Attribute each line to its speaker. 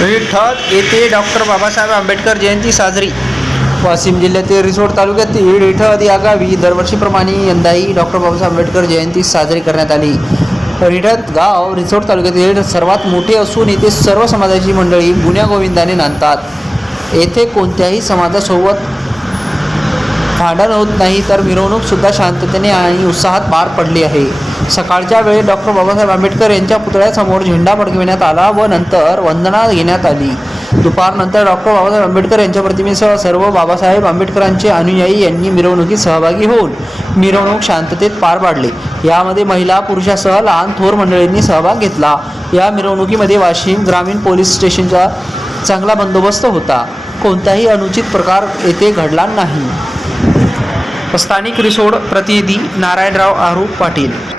Speaker 1: विठ्ठल येथे डॉक्टर बाबासाहेब आंबेडकर जयंती साजरी. वाशिम जिल्ह्यातील रिसोड तालुक्यातील रिठद या गावी दरवर्षीप्रमाणे यंदाही डॉक्टर बाबासाहेब आंबेडकर जयंती साजरी करण्यात आली. रिठत गाव रिसोड तालुक्यातील सर्वात मोठे असून येथे सर्व समाजाची मंडळी गुण्यागोविंदाने नांदतात. येथे कोणत्याही समाजासोबत भांडण होत नाही तर मिरवणूकसुद्धा शांततेने आणि उत्साहात पार पडली आहे. सकाळच्या वेळी डॉक्टर बाबासाहेब आंबेडकर यांच्या पुतळ्यासमोर झेंडा फडकविण्यात आला व नंतर वंदना घेण्यात आली. दुपारनंतर डॉक्टर बाबासाहेब आंबेडकर यांच्या प्रतिमेसह सर्व बाबासाहेब आंबेडकरांचे अनुयायी यांनी मिरवणुकीत सहभागी होऊन मिरवणूक शांततेत पार पाडली. यामध्ये महिला पुरुषासह लहान थोर मंडळींनी सहभाग घेतला. या मिरवणुकीमध्ये वाशिम ग्रामीण पोलीस स्टेशनचा चांगला बंदोबस्त होता. कोणताही अनुचित प्रकार येथे घडला नाही. स्थानिक रिसोड प्रतिनिधी नारायणराव आरू पाटील.